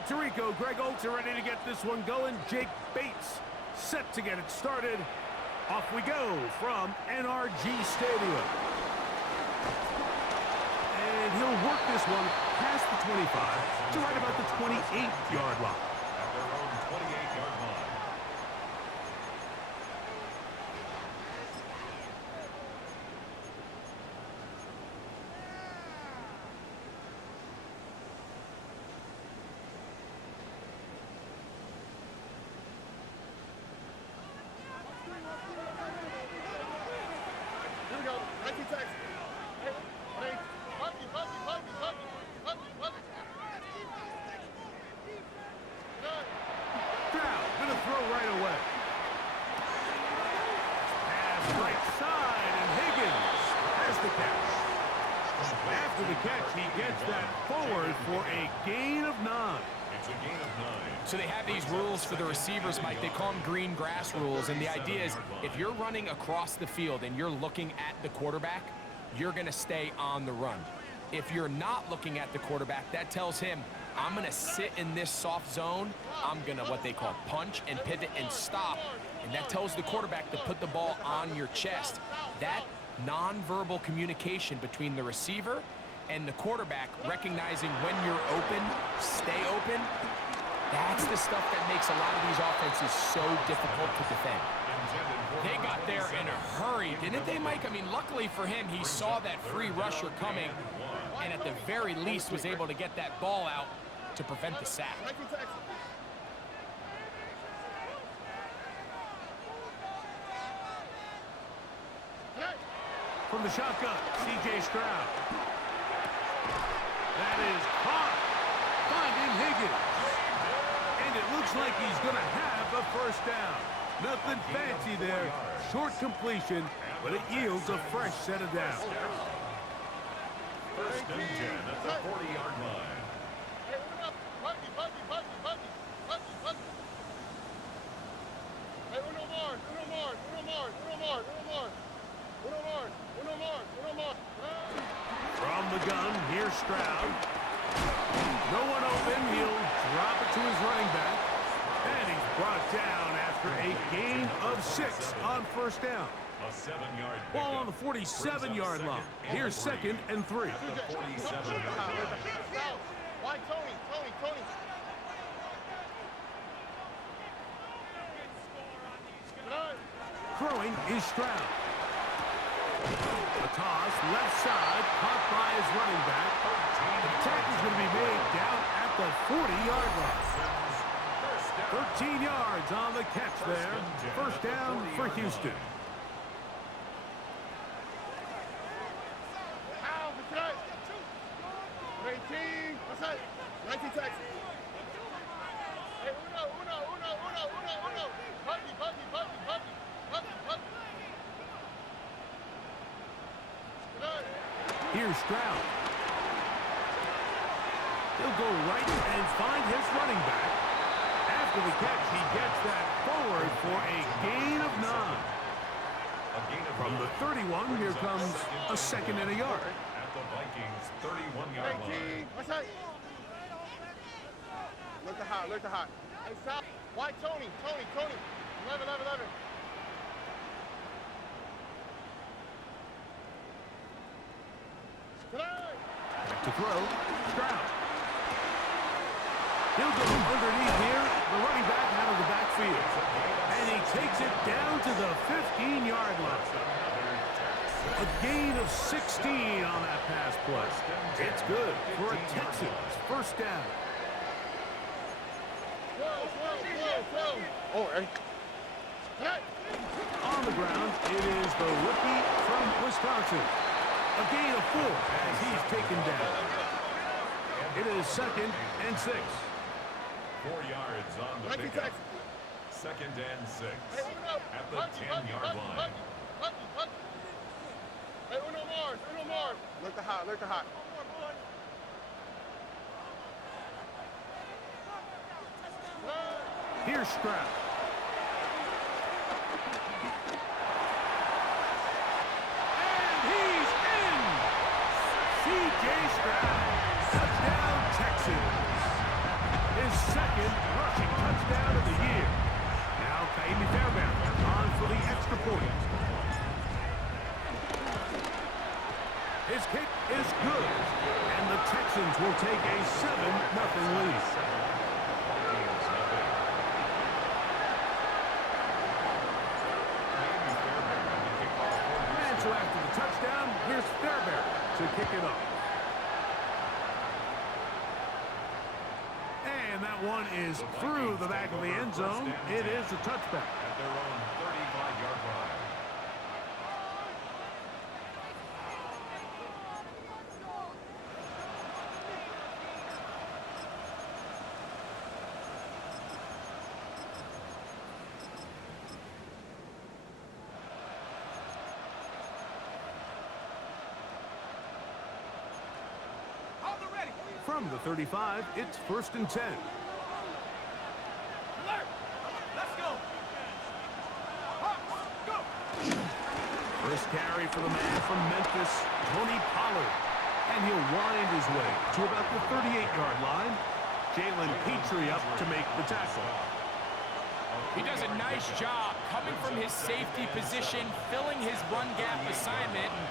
Mike Tirico, Greg Olsen ready to get this one going. Jake Bates set to get it started. Off we go from NRG Stadium. And he'll work this one past the 25 to right about the 28-yard line. At their own 28-yard line. Here we go. 19 seconds. Hey, Bucky. Stroud gonna throw right away. Pass right side, and Higgins has the catch. After the catch, he gets that forward for a gain of 9. It's a gain of 9. So they have these rules for the receivers, Mike. They call them green grass rules, and the idea is if you're running across the field and you're looking at the quarterback, you're going to stay on the run. If you're not looking at the quarterback, that tells him, I'm going to sit in this soft zone. I'm going to what they call punch and pivot and stop, and that tells the quarterback to put the ball on your chest. That nonverbal communication between the receiver and the quarterback, recognizing when you're open, stay open, that's the stuff that makes a lot of these offenses so difficult to defend. They got there in a hurry, didn't they, Mike? I mean, luckily for him, he saw that free rusher coming and at the very least was able to get that ball out to prevent the sack. From the shotgun, C.J. Stroud. That is caught, finding Higgins. And it looks like he's going to have a first down. Nothing fancy there. Short completion, but it yields a fresh set of downs. First and 10 at the 40-yard line. Hey, Bucky. Hey, uno more. From the gun, here's Stroud. No one open. He'll drop it to his running back. And he's brought down after a gain of 6 on first down. A 7-yard Ball on the 47-yard line. Here's 2nd and 3. At the 47-yard line. Why, Tony? Throwing is Stroud. A toss, left side, caught by his running back. The tackle's going to be made down at the 40-yard line. 13 yards on the catch there. First down for Houston. Ow, the cut. 18. What's that? 19 seconds. Hey, uno. Bucky. Here's Stroud. He'll go right and find his running back. After the catch, he gets that forward for a gain of 9. From the 31, here comes a 2nd and a yard. At the Vikings 31-yard line. What's that? Look the hot. Hey, stop. Why, Tony? 11. Back to throw. Stroud. He'll go underneath here. The running back out of the backfield. And he takes it down to the 15-yard line. A gain of 16 on that pass play. It's good for a Texans first down. Oh, hey. On the ground, it is the rookie from Wisconsin. A gain of 4 as he's taken down. It is 2nd and 6. 4 yards on the pickup. 2nd and 6. At the 10-yard line. Hey, uno more. Look the hot. Here's Stroud. And he's in! C.J. Stroud. Touchdown, Texans. his second rushing touchdown of the year. Now Kaimi Fairbairn on for the extra point. His kick is good, and the Texans will take a 7-0 lead. And so after the touchdown, here's Fairbairn to kick it off. And that one is through the back of the end zone. It is a touchback. At their own 35-yard line. From the 35, it's 1st and 10. Let's go. First carry for the man from Memphis, Tony Pollard. And he'll wind his way to about the 38-yard line. Jalen Petrie up to make the tackle. He does a nice job coming from his safety position, filling his run gap assignment, and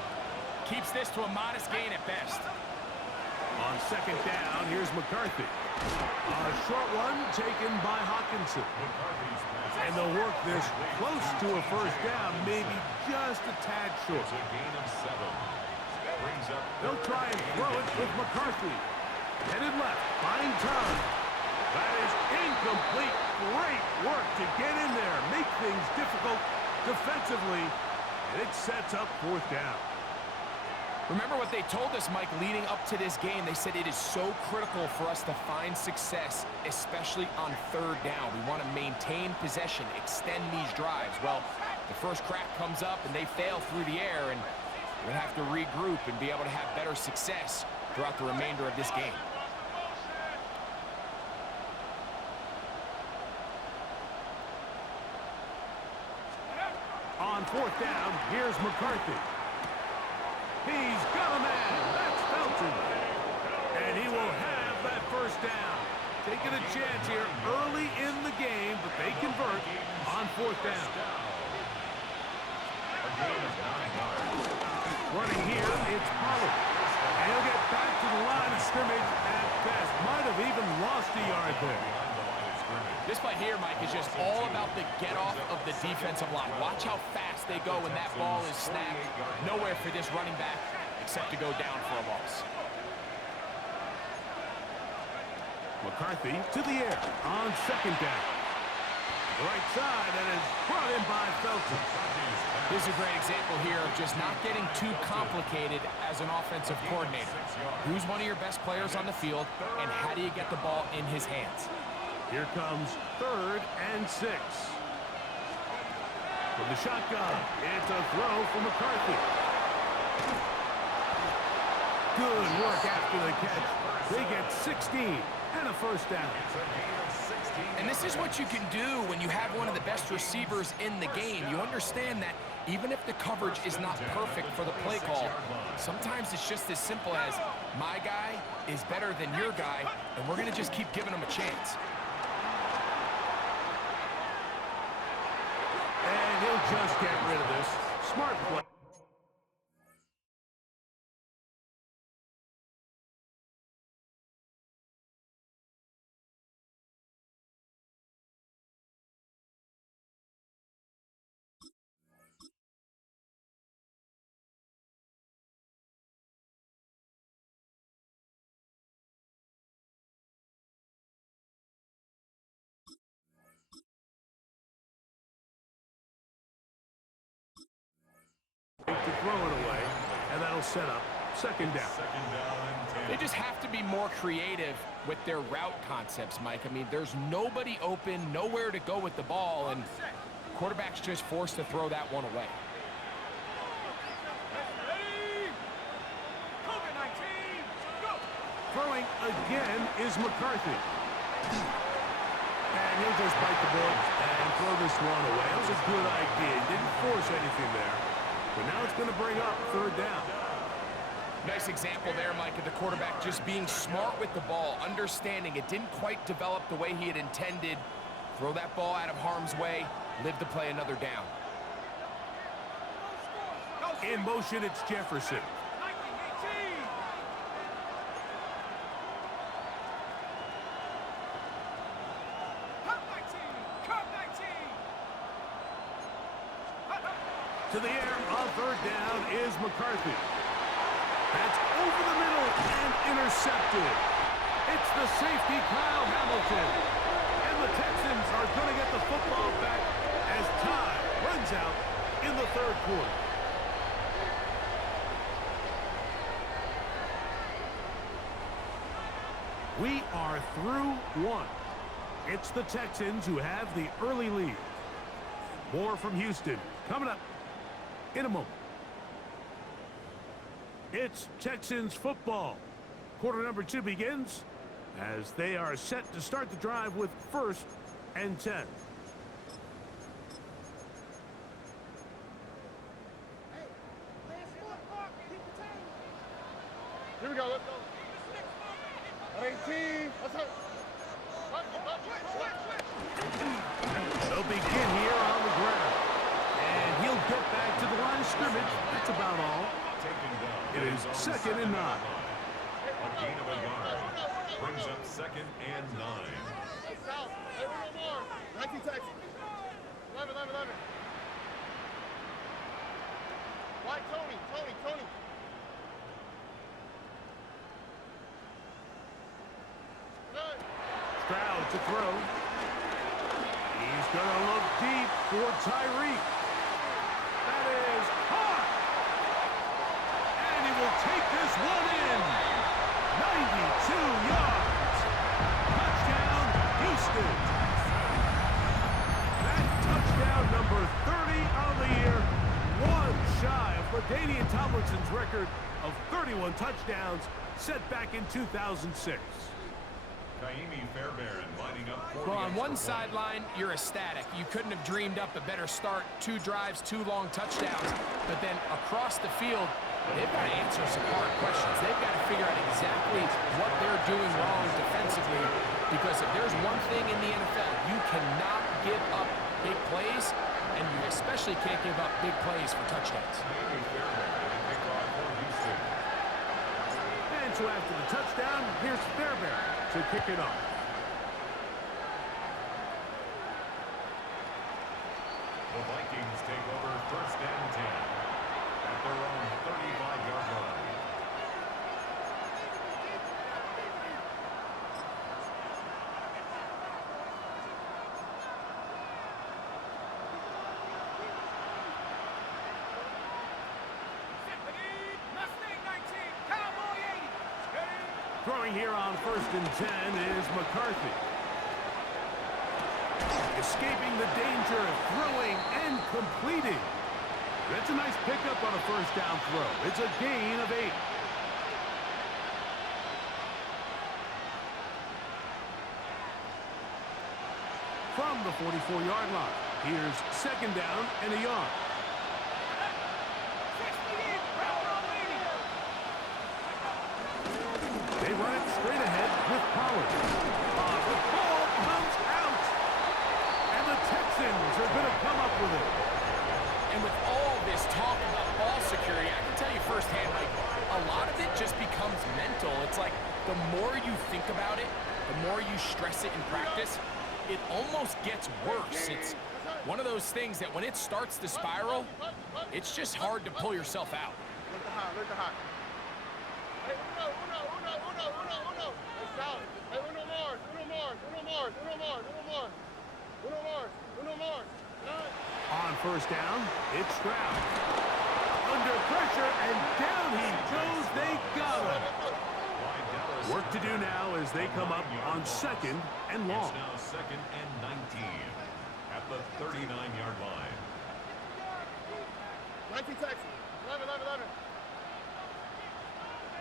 keeps this to a modest gain at best. On second down, here's McCarthy. A short one taken by Hawkinson. And they'll work this close to a first down, maybe just a tad short. It's a gain of 7. Brings up They'll try and throw it with McCarthy. Headed left, find time. That is incomplete. Great work to get in there, make things difficult defensively, and it sets up 4th down. Remember what they told us, Mike, leading up to this game. They said it is so critical for us to find success, especially on 3rd down. We want to maintain possession, extend these drives. Well, the first crack comes up and they fail through the air, and we're going to have to regroup and be able to have better success throughout the remainder of this game. On 4th down, here's McCarthy. He's got a man. That's Felton. And he will have that first down. Taking a chance here early in the game, but they convert on 4th down. Running here, it's Pollard. And he'll get back to the line of scrimmage at best. Might have even lost a yard there. This play here, Mike, is just all about the get-off of the defensive line. Watch how fast they go when that ball is snapped. Nowhere for this running back except to go down for a loss. McCarthy to the air on 2nd down. Right side, and is brought in by Felton. This is a great example here of just not getting too complicated as an offensive coordinator. Who's one of your best players on the field, and how do you get the ball in his hands? Here comes 3rd and 6. From the shotgun, it's a throw for McCarthy. Good work after the catch. They get 16 and a first down. And this is what you can do when you have one of the best receivers in the game. You understand that even if the coverage is not perfect for the play call, sometimes it's just as simple as my guy is better than your guy, and we're going to just keep giving him a chance. And he'll just get rid of this. Smart play. To throw it away, and that'll set up 2nd down. They just have to be more creative with their route concepts, Mike. I mean, there's nobody open, nowhere to go with the ball, and quarterback's just forced to throw that one away. Throwing again is McCarthy. And he'll just bite the bullet and throw this one away. That was a good idea. He didn't force anything there. But now it's going to bring up 3rd down. Nice example there, Mike, of the quarterback just being smart with the ball, understanding it didn't quite develop the way he had intended. Throw that ball out of harm's way, live to play another down. In motion, it's Jefferson. To the air on third down is McCarthy. That's over the middle and intercepted. It's the safety, Kyle Hamilton. And the Texans are going to get the football back as time runs out in the third quarter. We are through one. It's the Texans who have the early lead. More from Houston coming up in a moment. It's Texans football. Quarter number 2 begins as they are set to start the drive with 1st and 10. Here we go, let's go. 18, let's go. They'll begin here on the ground. And he'll get back to the line of scrimmage. That's about all. It is 2nd and 9. A gain of a yard. Brings up 2nd and 9. South, hey, one more. 19 Texans. 11. White, Tony. Stroud to throw. He's going to look deep for Tyreek. That is caught. And he will take this one in. 92 yards. Touchdown, Houston. That touchdown number 30 on the year. One shy of LaDainian Tomlinson's record of 31 touchdowns set back in 2006. Well, on one sideline, you're ecstatic. You couldn't have dreamed up a better start. 2 drives, 2 long touchdowns. But then across the field, they've got to answer some hard questions. They've got to figure out exactly what they're doing wrong defensively. Because if there's one thing in the NFL, you cannot give up big plays, and you especially can't give up big plays for touchdowns. And so after the touchdown, here's Fairbairn to kick it off. The Vikings take over 1st and 10 at their own 35-yard line. Throwing here on 1st and 10 is McCarthy. Escaping the danger, throwing and completing. That's a nice pickup on a 1st down throw. It's a gain of 8. From the 44-yard line, here's 2nd down and a yard. They run it straight ahead with Pollard. The ball comes out. And the Texans are going to come up with it. And with all this talk about ball security, I can tell you firsthand, like, a lot of it just becomes mental. It's like the more you think about it, the more you stress it in practice, it almost gets worse. It's one of those things that when it starts to spiral, it's just hard to pull yourself out. Look the hot. Hey, uno. Hey, South. Hey, uno more. On 1st down, it's Stroud. Under pressure, and down he goes. They got him. Work to do now as they come up on 2nd and long. It's now 2nd and 19 at the 39-yard line. 19 Texans. 11.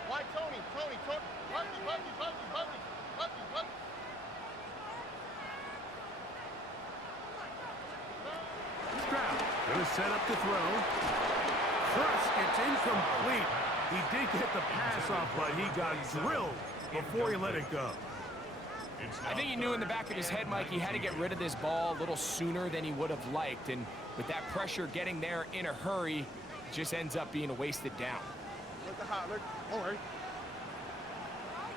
White, Tony. Puppy. Stroud going to set up to throw. First, it's incomplete. He did get the pass off, but he got drilled before he let it go. I think he knew in the back of his head, Mike, he had to get rid of this ball a little sooner than he would have liked. And with that pressure getting there in a hurry, it just ends up being a wasted down. Look the hot, look. Don't worry.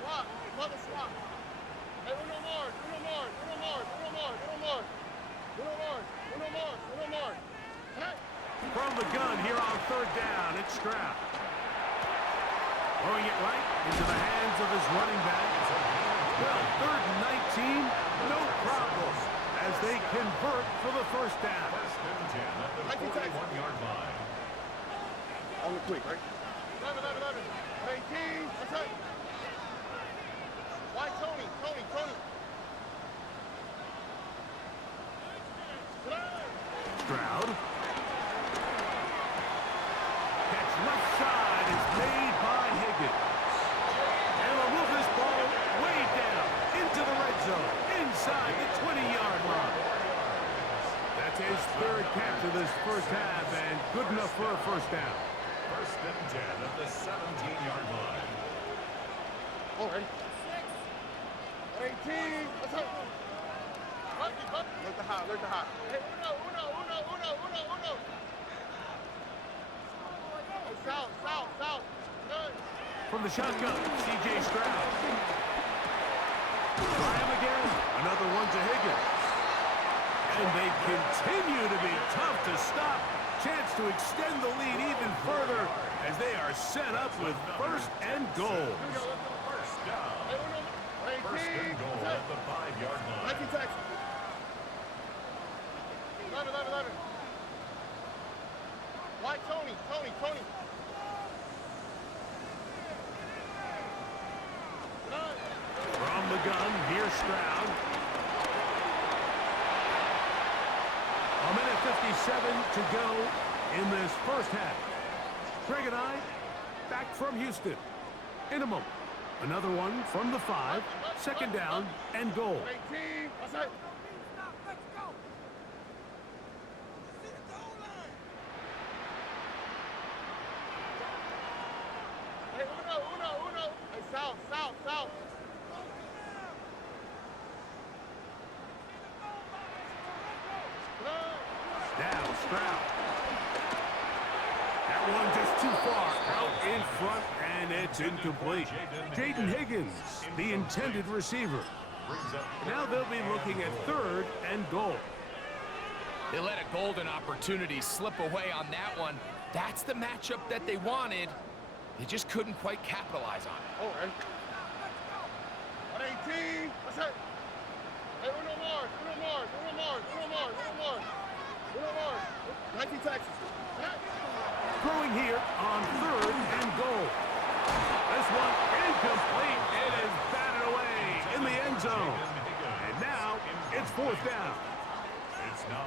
Swap, mother swap. Hey, uno more, uno more, uno more, uno more, uno more. Uno more, uno more, uno more. Hey. From the gun here on third down, it's Stroud. Throwing it right into the hands of his running back. Well, third and 19, no problem, as they convert for the first down. First and 10 at the 41-yard line. On the quick, right? 11, 18, that's it. Why Tony? Stroud. Catch left side is made by Higgins. And will move this ball way down into the red zone, inside the 20-yard line. That's his third catch of this first half, and good enough for a first down. First and 10 at the 17-yard line. All right. 18, that's it. Look the hot. Hey, uno. Hey, south. Good. From the shotgun, C.J. Stroud. Try him again. Another one to Higgins. And they continue to be tough to stop. Chance to extend the lead even further as they are set up with first and goal. First down. Hey, First and goal at the 5-yard line. 19 Texas. 11. Why Tony? From the gun, here's Stroud. A minute 57 to go in this first half. Greg and I, back from Houston. In a moment, another one from the 5, second down and goal. 18, that's it. Hey, uno. Hey, south. Now Stroud. That one just too far out in front, and it's incomplete. Jaden Higgins, the intended receiver. Now they'll be looking at third and goal. They let a golden opportunity slip away on that one. That's the matchup that they wanted. They just couldn't quite capitalize on it. All right. 118, that's it. Hey, uno more. 19 Texas. Throwing here on third and goal. This one incomplete. It is batted away in the end zone. And now it's fourth down.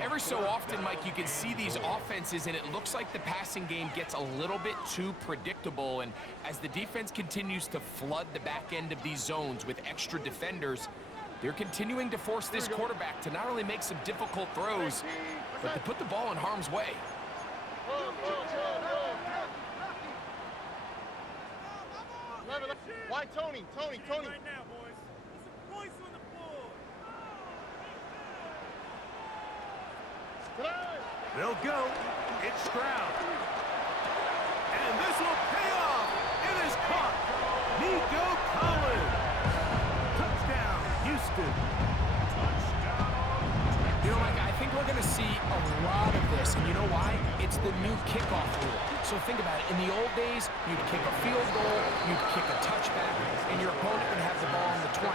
Every so often, Mike, you can see these offenses, and it looks like the passing game gets a little bit too predictable. And as the defense continues to flood the back end of these zones with extra defenders, they're continuing to force this quarterback to not only make some difficult throws, but to put the ball in harm's way. Why Tony? Right now, boys. Some points on the board. They'll go. It's Stroud. And this will pay off. It is caught. Nico Collins. Touchdown, Houston. You know, Mike, I think we're going to see a lot of this, and you know why? It's the new kickoff rule. So think about it. In the old days, you'd kick a field goal, you'd kick a touchback, and your opponent would have the ball on the 20.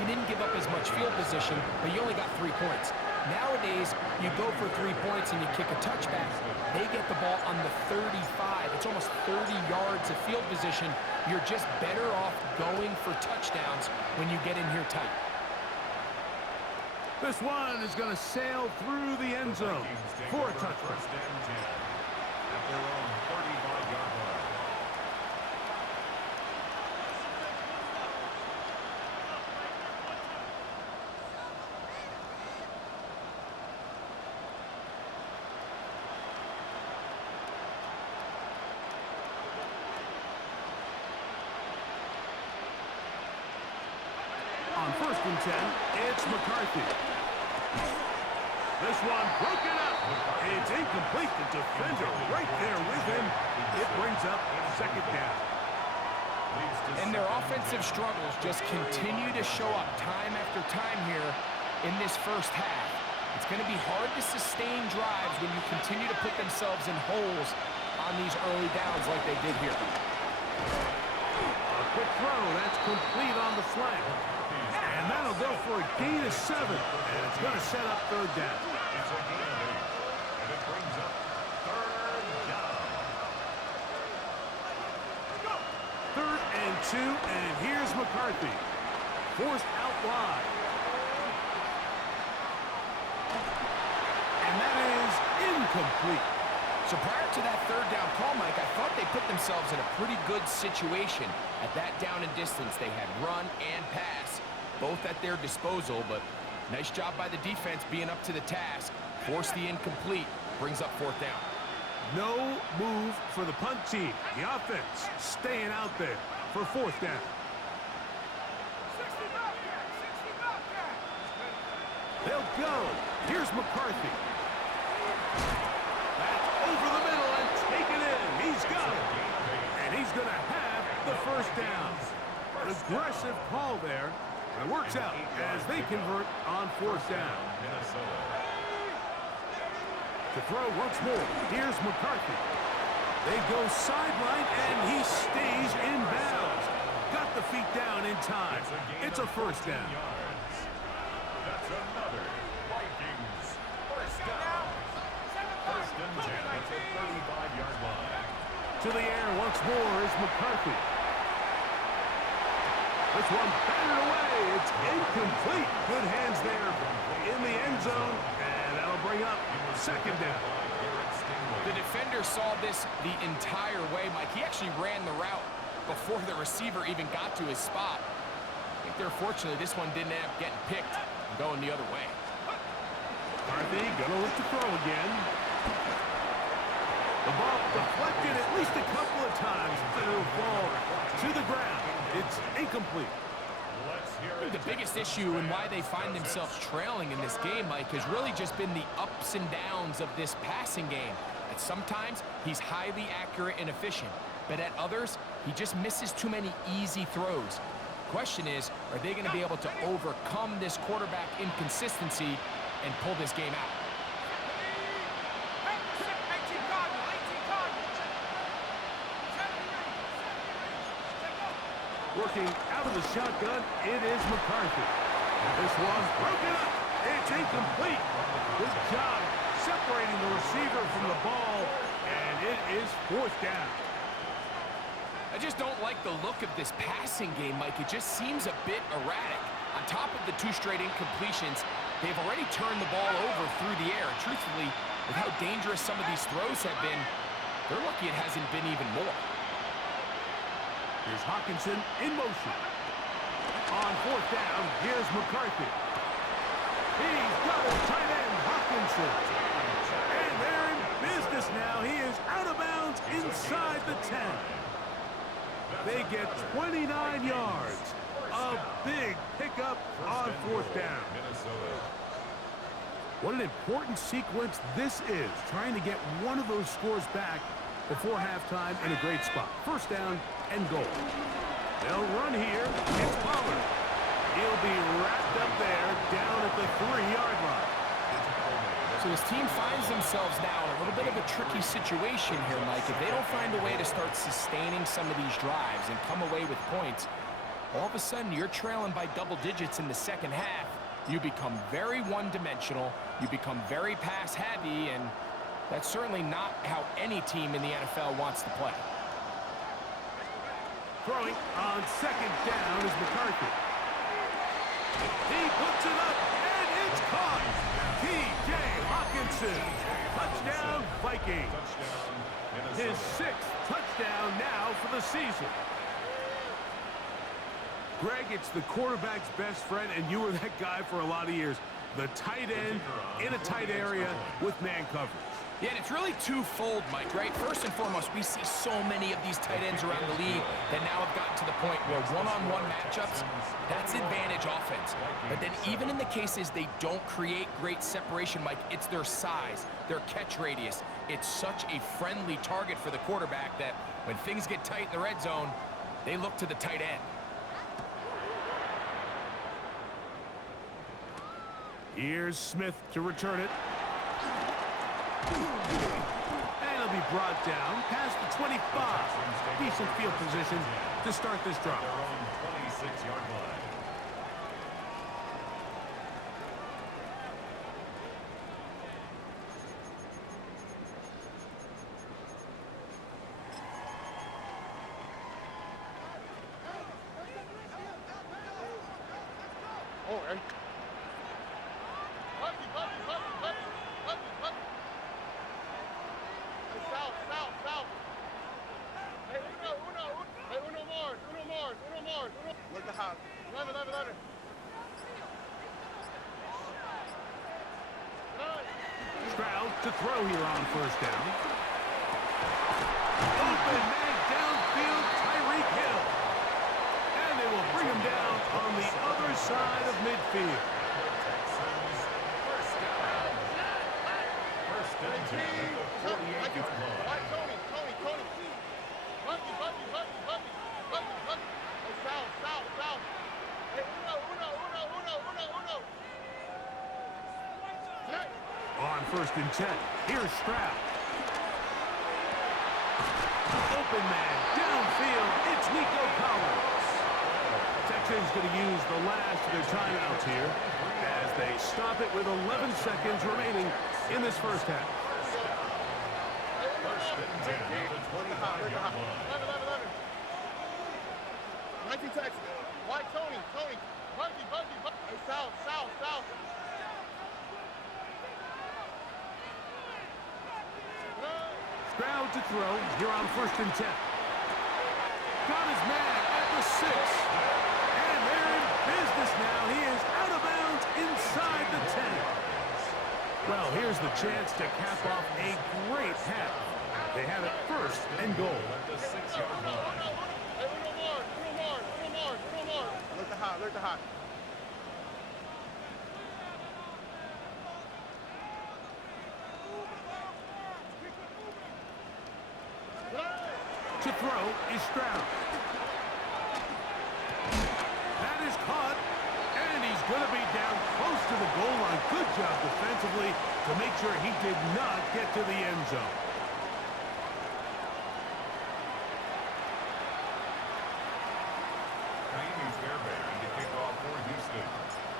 You didn't give up as much field position, but you only got 3 points. Nowadays, you go for 3 points and you kick a touchback. They get the ball on the 35. It's almost 30 yards of field position. You're just better off going for touchdowns when you get in here tight. This one is going to sail through the end zone for a touchdown. First and 10 at their own 35-yard line. 1st and 10. It's McCarthy. This one broken up. It's incomplete. The defender right there with him. It brings up 2nd down. And their offensive struggles just continue to show up time after time here in this first half. It's going to be hard to sustain drives when you continue to put themselves in holes on these early downs like they did here. A quick throw. That's complete on the flank. And that'll go for a gain of 7. And it's going to set up 3rd down. It's a gain of 8. And it brings up 3rd down. 3rd and 2. And here's McCarthy. Forced out wide. And that is incomplete. So prior to that 3rd down call, Mike, I thought they put themselves in a pretty good situation at that down and distance. They had run and pass, both at their disposal, but nice job by the defense being up to the task. Force the incomplete, brings up 4th down. No move for the punt team. The offense staying out there for 4th down. They'll go. Here's McCarthy. That's over the middle and taken in. He's got it. And he's going to have the 1st down. An aggressive call there. It works out as they convert on 4th down. To throw once more. Here's McCarthy. They go sideline, and he stays in bounds. Got the feet down in time. It's a 1st down. That's another Vikings 1st down. 1st and 10 at the 35-yard line. To the air once more is McCarthy. This one batted away. It's incomplete. Good hands there in the end zone, and that'll bring up 2nd down. The defender saw this the entire way, Mike. He actually ran the route before the receiver even got to his spot. I think they're fortunate this one didn't end up getting picked and going the other way. McCarthy gonna look to throw again. The ball deflected at least a couple of times, but it'll fall to the ground. It's incomplete. I think the biggest issue and why they find themselves trailing in this game, Mike, has really just been the ups and downs of this passing game. At sometimes, he's highly accurate and efficient, but at others, he just misses too many easy throws. Question is, are they going to be able to overcome this quarterback inconsistency and pull this game out? Working out of the shotgun, it is McCarthy. This one's broken up. It's incomplete. Good job separating the receiver from the ball, and it is 4th down. I just don't like the look of this passing game, Mike. It just seems a bit erratic. On top of the 2 straight incompletions, they've already turned the ball over through the air. And truthfully, with how dangerous some of these throws have been, they're lucky it hasn't been even more. Here's Hawkinson in motion. On 4th down, here's McCarthy. He's got his tight end, Hawkinson. And they're in business now. He is out of bounds inside the 10. They get 29 yards. A big pickup on 4th down. What an important sequence this is, trying to get one of those scores back before halftime in a great spot. 1st down and goal. They'll run here. It's Pollard. He'll be wrapped up there down at the 3-yard line. So this team finds themselves now in a little bit of a tricky situation here, Mike. If they don't find a way to start sustaining some of these drives and come away with points, all of a sudden you're trailing by double digits in the 2nd half. You become very one-dimensional. You become very pass-heavy, and that's certainly not how any team in the NFL wants to play. Throwing on 2nd down is McCarthy. He puts it up, and it's caught. T.J. Hawkinson. Touchdown, Vikings. His 6th touchdown now for the season. Greg, it's the quarterback's best friend, and you were that guy for a lot of years. The tight end in a tight area with man coverage. Yeah, and it's really twofold, Mike, right? First and foremost, we see so many of these tight ends around the league that now have gotten to the point where one-on-one matchups, that's advantage offense. But then even in the cases they don't create great separation, Mike, it's their size, their catch radius. It's such a friendly target for the quarterback that when things get tight in the red zone, they look to the tight end. Here's Smith to return it. And it'll be brought down past the 25. Decent field position to start this drive. Their own 26-yard line. Oh, hey. Look the hop. 11. Stroud to throw here on first down. Open man downfield, Tyreek Hill. And they will bring him down on the other side of midfield. First down. First and 10 at the 48-yard line. Why, Tony. Huggy. Oh, south. Hey, uno. On first and 10, here's Stroud. Open man, downfield, it's Nico Collins. Texans going to use the last of their timeouts here as they stop it with 11 seconds remaining in this first half. First and 10 at the 25-yard line. 19 Texans. Why, Tony. Huggy. Hey, south. Stroud to throw here on first and 10. Got his man at the 6. And they're in business now. He is out of bounds inside the 10. Well, here's the chance to cap off a great half. They have it first and goal. At the 6-yard line. Hey, uno more. Look the hot. To throw is Stroud. That is caught, and he's going to be down close to the goal line. Good job defensively to make sure he did not get to the end zone. Miami's Fairbairn to kick off for Houston.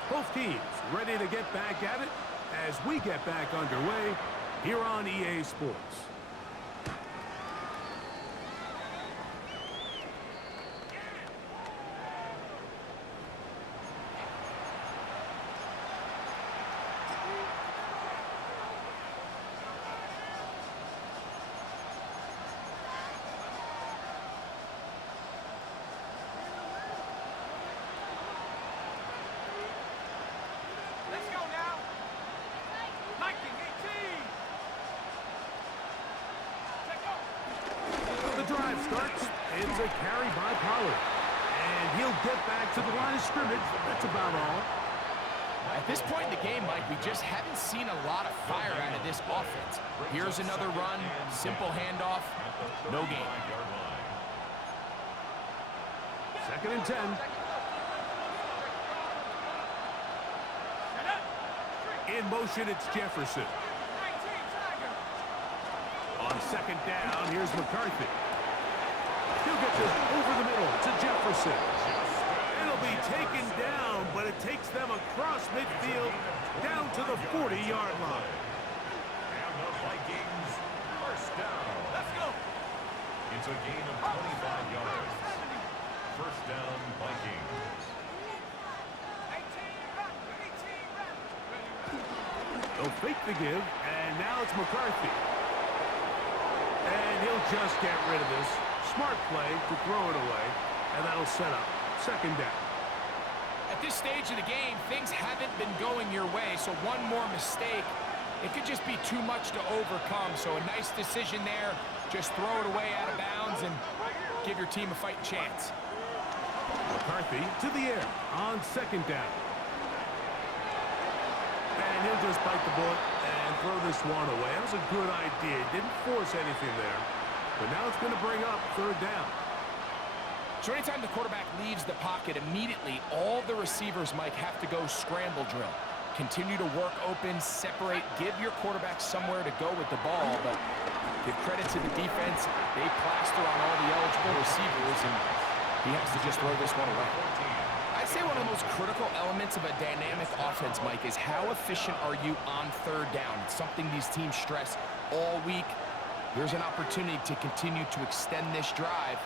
Both teams ready to get back at it as we get back underway here on EA Sports. Let's go now. 19, 18. Take off. The drive starts. It's a carry by Pollard. And he'll get back to the line of scrimmage. That's about all. At this point in the game, Mike, we just haven't seen a lot of fire out of this offense. Here's another run, simple handoff, no gain. Second and 10. In motion, it's Jefferson. 19, Tiger. On second down, here's McCarthy. He'll get this over the middle to Jefferson. It'll be taken down, but it takes them across midfield down to the 40-yard line. And the Vikings first down. Let's go. It's a gain of 25 yards. First down, Vikings. 18, run. 18, run. They'll fake the give, and now it's McCarthy. And he'll just get rid of this. Smart play to throw it away, and that'll set up second down. At this stage of the game, things haven't been going your way, so one more mistake, it could just be too much to overcome. So a nice decision there. Just throw it away out of bounds and give your team a fighting chance. McCarthy to the air on second down. And he'll just bite the bullet and throw this one away. That was a good idea. Didn't force anything there. But now it's going to bring up third down. So anytime the quarterback leaves the pocket, immediately all the receivers, Mike, have to go scramble drill. Continue to work open, separate, give your quarterback somewhere to go with the ball. But give credit to the defense. They plaster on all the eligible receivers, and he has to just throw this one away. I'd say one of the most critical elements of a dynamic offense, Mike, is how efficient are you on third down. It's something these teams stress all week. Here's an opportunity to continue to extend this drive.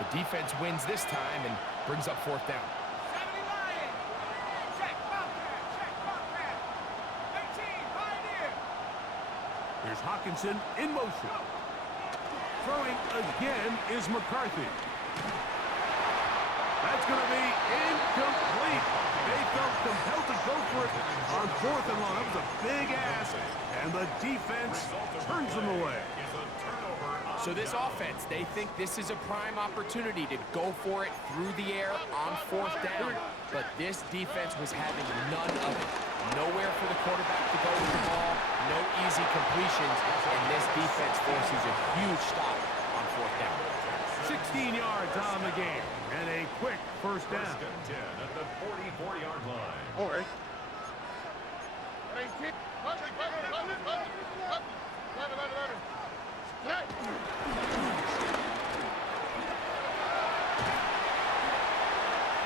The defense wins this time and brings up fourth down. 70 Lions. Check Bobcat. Check Bobcat. 18 Pioneer. Here's Hawkinson in motion. Throwing again is McCarthy. That's going to be incomplete. They felt compelled to go for it on fourth and long. That was a big ask, and the defense turns them away. So this offense, they think this is a prime opportunity to go for it through the air on fourth down. But this defense was having none of it. Nowhere for the quarterback to go with the ball, no easy completions, and this defense forces a huge stop on fourth down. 16 yards on the game, and a quick first down. First and 10 at the 44-yard line. All right. 18.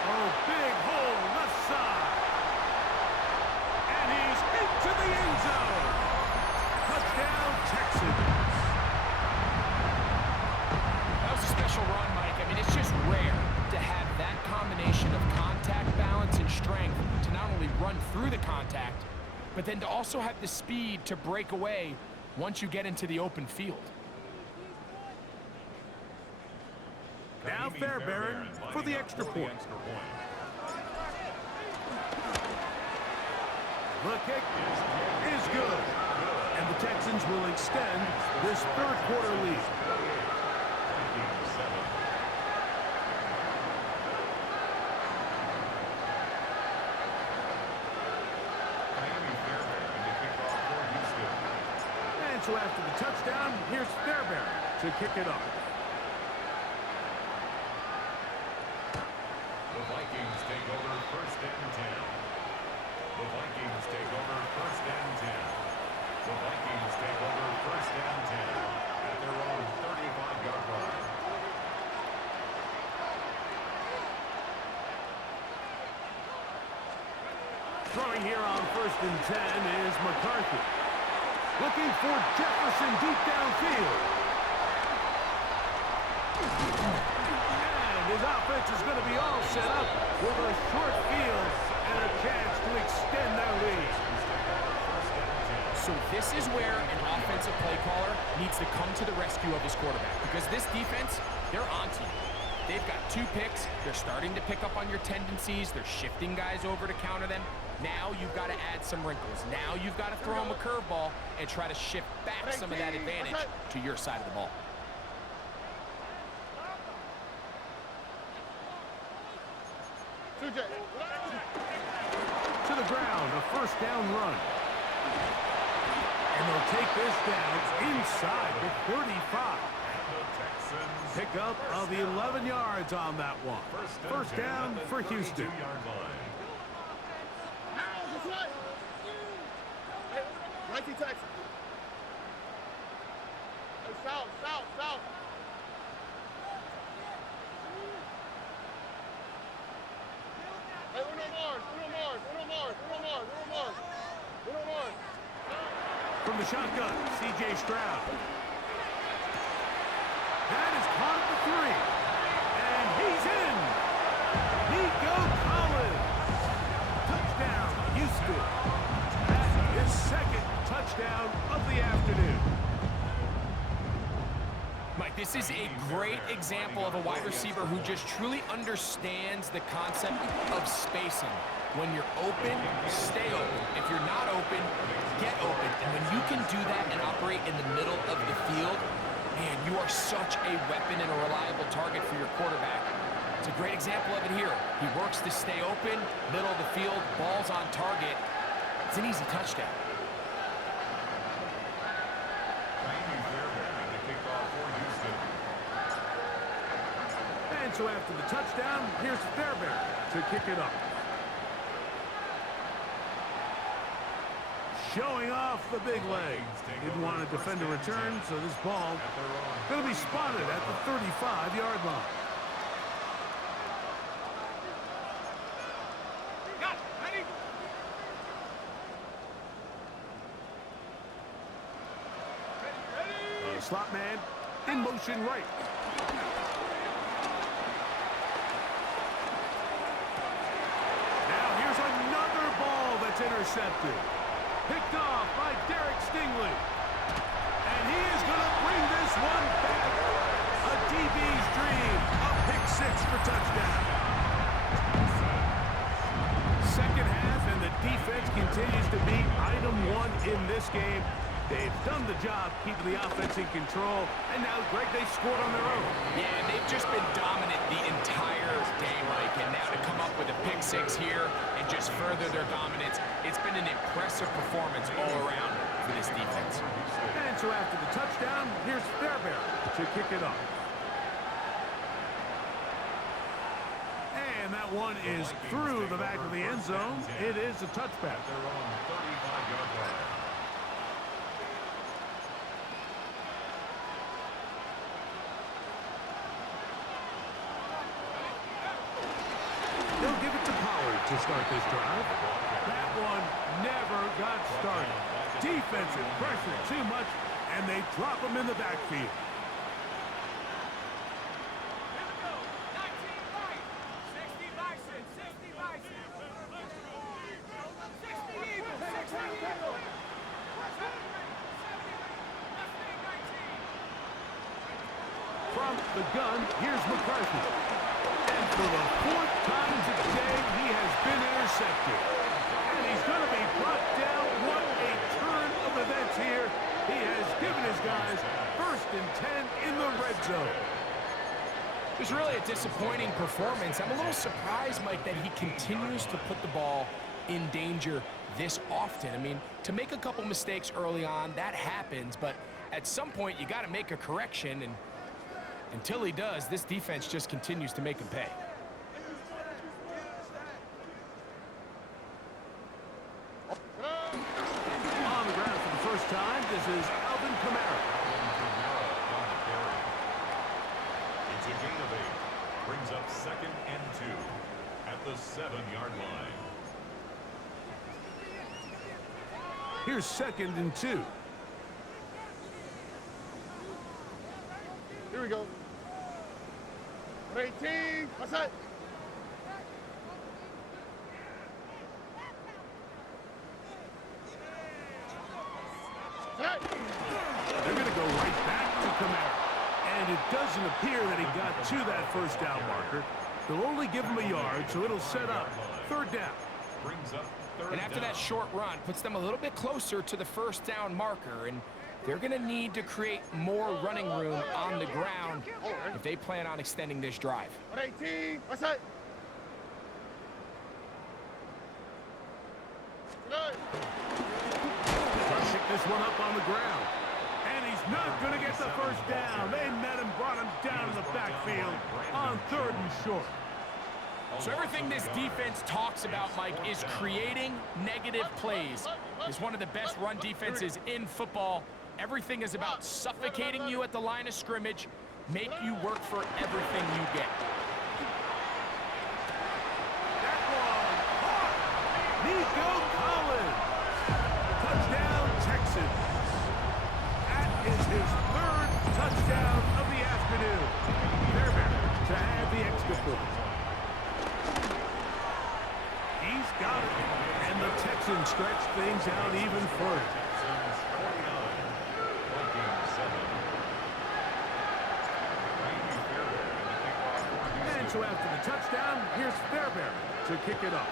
Oh, big hole left side. And he's into the end zone. Touchdown, Texans. That was a special run, Mike. I mean, it's just rare to have that combination of contact balance and strength to not only run through the contact, but then to also have the speed to break away once you get into the open field. Now Fairbairn for the extra point. The kick is good. And the Texans will extend this third quarter lead. And so after the touchdown, here's Fairbairn to kick it up. The Vikings take over first and 10. The Vikings take over first and 10. The Vikings take over first and 10 at their own 35-yard line. Throwing here on first and 10 is McCarthy. Looking for Jefferson deep downfield. And his offense is going to be all set up with a short field and a chance to extend their lead. So this is where an offensive play caller needs to come to the rescue of his quarterback, because this defense, they're on to you. They've got 2 picks. They're starting to pick up on your tendencies. They're shifting guys over to counter them. Now you've got to add some wrinkles. Now you've got to throw them a curveball and try to shift back some of that advantage to your side of the ball. To the ground, a first down run. And they'll take this down inside the 35. Pick up of 11 yards on that one. First down for Houston. Mikey Texas. Hey, south. Hey, Uno Mars. From the shotgun, C.J. Stroud. That is caught at the 3. And he's in. Nico Collins. Touchdown, Houston. That is second touchdown of the afternoon. Mike, this is a great example of a wide receiver who just truly understands the concept of spacing. When you're open, stay open. If you're not open, get open. And when you can do that and operate in the middle of the field, man, you are such a weapon and a reliable target for your quarterback. It's a great example of it here. He works to stay open, middle of the field, ball's on target. It's an easy touchdown. And so after the touchdown, here's Fairbairn to kick it up. Showing off the big leg. Didn't want to defend a return, so this ball going to be spotted at the 35-yard line. Got it. Ready? Ready. Slot man in motion right. Now here's another ball that's intercepted. Picked off by Derek Stingley. And he is going to bring this one back. A DB's dream. A pick six for touchdown. Second half, and the defense continues to be item one in this game. They've done the job keeping the offense in control. And now, Greg, they scored on their own. Yeah, they've just been dominant the entire day, Mike. And now to come up with a pick six here and just further their dominance, it's been an impressive performance all around for this defense. And so after the touchdown, here's Fairbairn to kick it off. And that one is through the back of the end zone. It is a touchback. They're on 35-yard line. They'll give it to Pollard to start this drive. That one never got started. Defensive pressure too much, and they drop him in the backfield. Here we go. 19 right. 60 bison. 60 bison. 60 Eagles. 60 Eagles. 70 left wing 19. From the gun, here's McCarthy. And for the fourth time today, he has been intercepted. And he's going to be brought down. What a turn of events here. He has given his guys 1st and 10 in the red zone. It was really a disappointing performance. I'm a little surprised, Mike, that he continues to put the ball in danger this often. I mean, to make a couple mistakes early on, that happens, but at some point you got to make a correction, and until he does, this defense just continues to make him pay. On the ground for the first time, this is Alvin Kamara. It's a gain of 8. Brings up 2nd and 2 at the 7-yard line. Here's 2nd and 2. Here we go. 18. What's that? They're going to go right back to Kamara. And it doesn't appear that he got to that first down marker. They'll only give him a yard, so it'll set up 3rd down. Brings up 3rd And after that short run, puts them a little bit closer to the first down marker, and they're going to need to create more running room on the ground if they plan on extending this drive. 18. What's that? Good. Trying to pick this one up on the ground. And he's not going to get the first down. They met him, brought him down in the backfield on 3rd and short. So everything this defense talks about, Mike, is creating negative plays. It's one of the best run defenses in football. Everything is about suffocating you at the line of scrimmage, make you work for everything you get. That one caught. Nico Collins. Touchdown, Texans. That is his 3rd touchdown of the afternoon. Fairbairn to add the extra point. He's got it. And the Texans stretch things out even further. And so after the touchdown, here's Fairbairn to kick it off.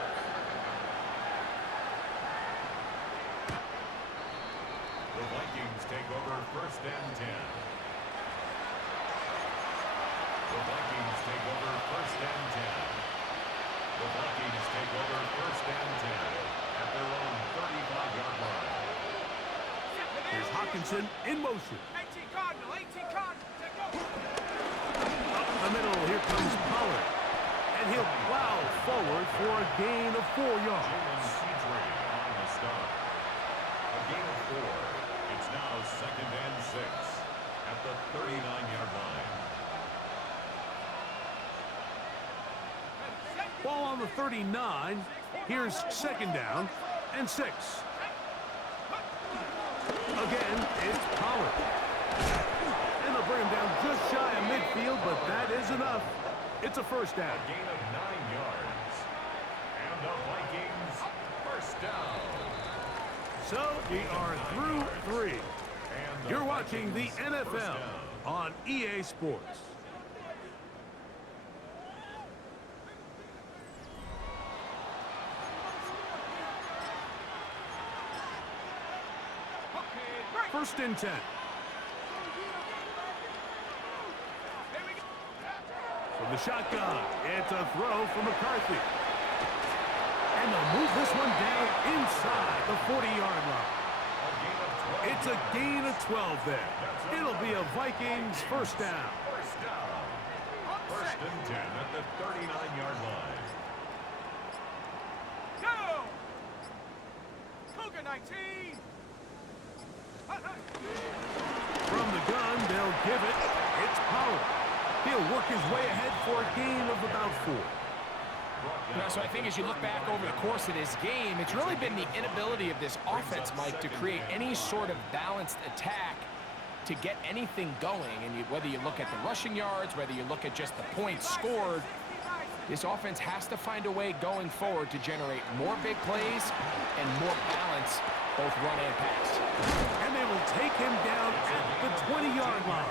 take over first and 10. The Vikings take over first and 10. The Vikings take over first and 10 at their own 35-yard line. Here's Hawkinson in motion. 18 Cardinal, 18 Cardinal. Take over. Up the middle, here comes Pollard. And he'll plow forward for a gain of 4 yards. On the start. A gain of 4. It's now second and 6 at the 39-yard line. Ball on the 39. Here's second down and 6. Again, it's Pollard. And they'll bring him down just shy of midfield, but that is enough. It's a first down. A gain of 9 yards. And the Vikings first down. So we are through 3. You're watching the NFL on EA Sports. First and 10. From the shotgun, it's a throw from McCarthy. And they'll move this one down inside the 40-yard line. It's a gain of 12 there. It'll be a Vikings first down. First down. First and 10 at the 39-yard line. Go! Cougar 19. From the gun, they'll give it. It's Pollard. He'll work his way ahead for a gain of about 4. So I think as you look back over the course of this game, it's really been the inability of this offense, Mike, to create any sort of balanced attack to get anything going. And whether you look at the rushing yards, whether you look at just the points scored, this offense has to find a way going forward to generate more big plays and more balance, both run and pass. And they will take him down at the 20-yard line.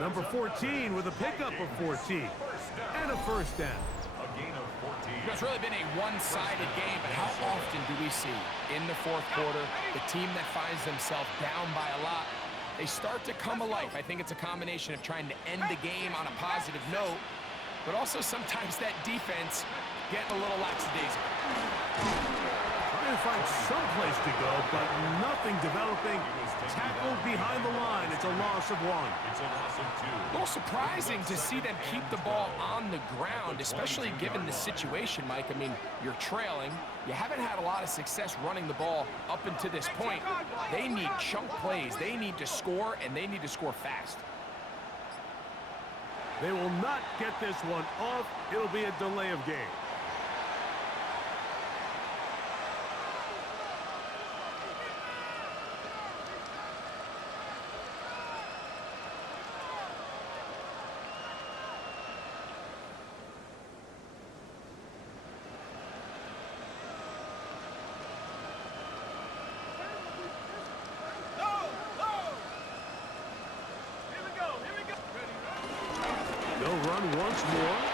Number 14 with a pickup of 14 and a first down. A gain of 14. It's really been a one-sided game, but how often do we see in the fourth quarter the team that finds themselves down by a lot, they start to come alive. I think it's a combination of trying to end the game on a positive note, but also sometimes that defense getting a little lackadaisical. Trying to find some place to go, but nothing developing. Tackled behind the line. It's a loss of 1. It's a loss of 2. A little surprising to see them keep the ball on the ground, especially given the situation, Mike. I mean, you're trailing. You haven't had a lot of success running the ball up until this point. They need chunk plays. They need to score, and they need to score fast. They will not get this one off. It'll be a delay of game. They'll run once more.